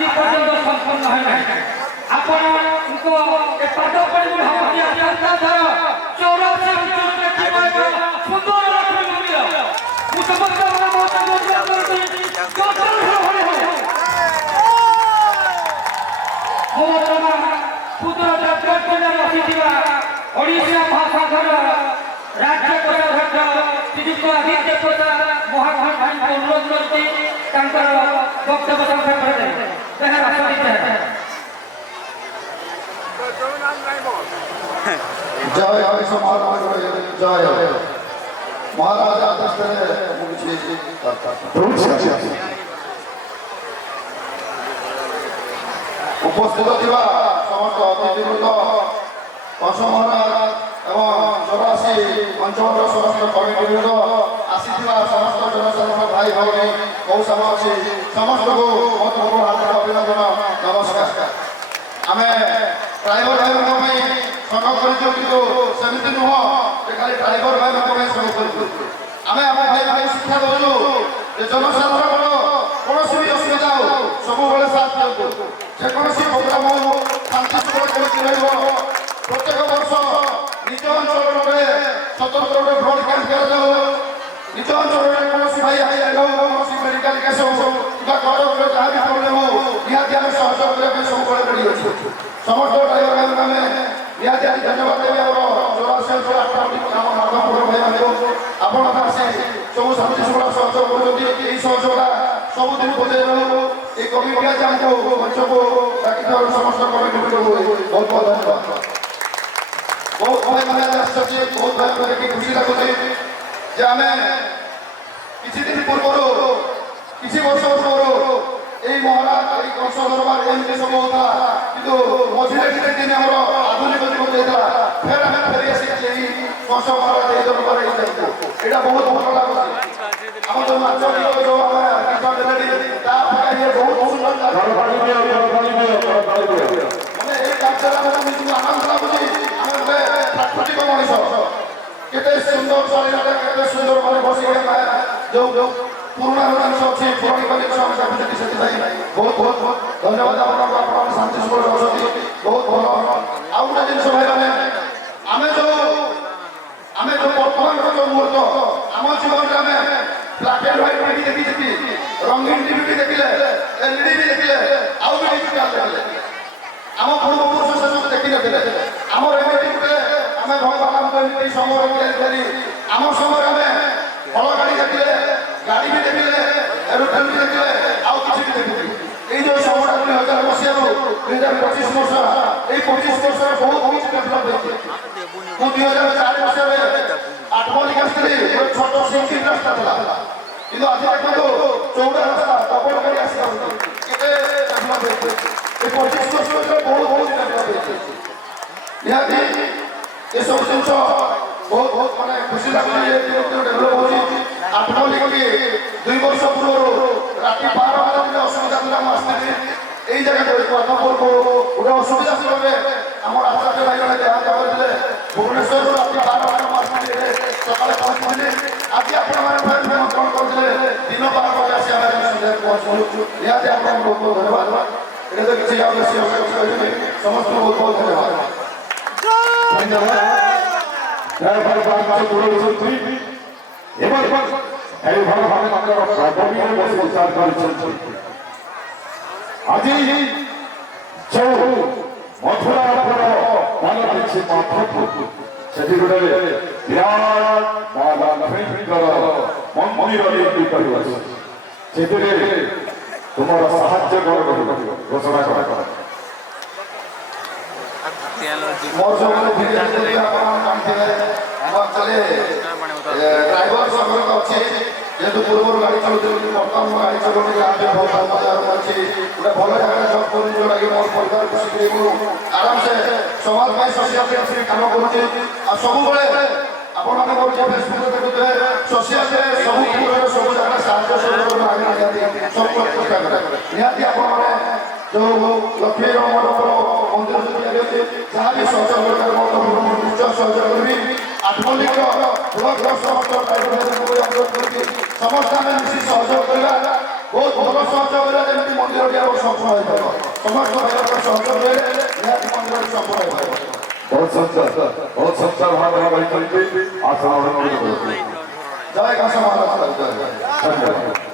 आज पर्यंत संपन्न है आपण उनको एक पादो पर भावती अत्यंत धर 84 अंचल में किमाय सुंदर लक्ष्मी मंदिर मुसलमान मोटा मोटा करते टोटल होने हो मोरमा पुत्र डॉक्टर के रखी दिवा ओडिशा भाषा घर राज्य कोषाध्यक्ष श्रीयुक्त आदित्य प्रसाद महाभाग भाई को अनुरोध करते वक्तव्य संख्या जय जय महाराज आदेश उपस्थित थिबा समस्त अतिथिवृंद कंस महाराज एवं 84 अंचल समस्त कमिटीवृंद आसीथिबा समस्त जनसाधारण भाई भौणी कौशलवासी समस्त को बहुत हार्दिक अभिनंदन नमस्कार आम ड्राइवर भाई संघ कर सेमती नुह खाली ड्राइवर भाई संघ कर आम आम भाई भाई शिक्षा दौचु जनसाधारण कौन भी असुविधा हो सब साथ दिखाँ जेकोसी प्रोग्राम हो शांतिपूर्ण प्रत्येक वर्ष निज अंचल में स्वतंत्र ब्लड कैंप निज अंचल में कौन भाई एक्सीडेंट हो कौन मेडिकल केस हो कटक जहाँ भी प्रोब्लेम हो निहती आम सहयोग करने सब रेडी अच्छे समस्त ड्राइवर भाई मैंने निहती आज धन्यवाद देवी आम 84 अंचल माधवपुर भाई मैंने आपड़ा सब शांति शृंखला सहयोग कर सहयोगटा सबुदिन बजाय रहो ये कमिटी आज आमको मंच को डाकी समस्त कमिटी बहुत बहुत धन्यवाद बहुत भाई मैंने आश्चर्य बहुत भाई मैंने खुशी लगुच आम किसी दिन पूर्व किसी वर्ष पूर्व यही महाराज कंस दरबार एमती सब होता कि मझे किसी दिन आम आधुनिक जीवन जाता फिर आम फेरी आसिक कंस महाराज ये दरबार यहाँ बहुत भल लगुच आम जो नाच गीत जो मैंने ये कार्य आनंद लगुच प्राकृतिक मनीष केते सुंदर शरीर के सुंदर मैंने बस जो पुराना जिन अच्छी पौराणिक जिन बहुत बहुत धन्यवाद आप शांति सुख बहुत भल आउ गोटे जिन भाई मैंने आम जो बर्तमान जो मुहूर्त आम जीवन में आम ब्लैक एंड व्हाइट टीवी देखी रंगीन टीवी भी देखिले एलईडी भी देखिले आउ भी डिजिटल देखिले आम पूर्वपुरुष से सब देखी नथिले आम एमटी आम भगवान को समय आम समय आम फल गाड़ी देखिले गाड़ी भी देखिले एरोप्लेन भी देखिले आउ किसी भी देखिले ये जो समय 2000 मसीह 2025 वर्ष ये 25 वर्ष बहुत बहुत डेभलप हो 2004 मसीह आठमल्लिका स्त्री छोट सिंगल रास्ता था कि आज देखो चौड़ा रास्ता डबल गाड़ी आसा केते डेभलप हो 25 वर्ष बहुत बहुत डेभलप हो ये सब जिन बहुत बहुत माने खुशी लगे डेभलप हो आठमल्लिका की 2 वर्ष पूर्व राति 12 बजे असुविधा था आसती यही जगह माधवपुर को गोटे असुविधा सुलभे आम आचार्य भाई मैंने जहाँ जाते भुवनेश्वर राति 12 बजे सकाल पहुँची आज आपंत्रण करते दिन 12 बजे आसी सन्ध्या पहुँचू निहती आपको बहुत बहुत धन्यवाद ये तो किसी समस्त बहुत बहुत धन्यवाद आज जो मथुरा से गोटे विराट मंदिर से तुम साहाଯ୍य घोषणा कर मोर जो ड्राइवर संघ अच्छे जेहतु पूर्व गाड़ी चलती बर्तमान गाड़ी चलाते बहुत बजार अच्छी गोटे भल जगह जब कर जोटा कि मोर परिवार खुशी आराम से समाज में सोशल कम कर सब आपको फेसबुक देखुए सोशल सब सब जगह साहय सब चेष्टा करें निहती आप जो लक्ष्मी मंदिर जहाँ भी सहयोग निश्चय सहयोग करी आठमल्लिक ब्लक समस्त समस्त आम मिसी सहयोग करवा ବହୁତ ଭଲ ସହଯୋଗ କଲେ ଯେମିତି ମନ୍ଦିରଟି ଆମର ସଫଳ ହୋଇପାରିବ ସମସ୍ତ ଭାଇଙ୍କର ସହଯୋଗ ରହିଲେ ନିହାତି ମନ୍ଦିରଟି ସଫଳ ହୋଇପାରିବ ବହୁତ ସଂସ୍କାର ଭାବରେ କହିଛନ୍ତି ଆସନ ଜୟ କାଶ ମହାରାଜ ଧନ୍ୟବାଦ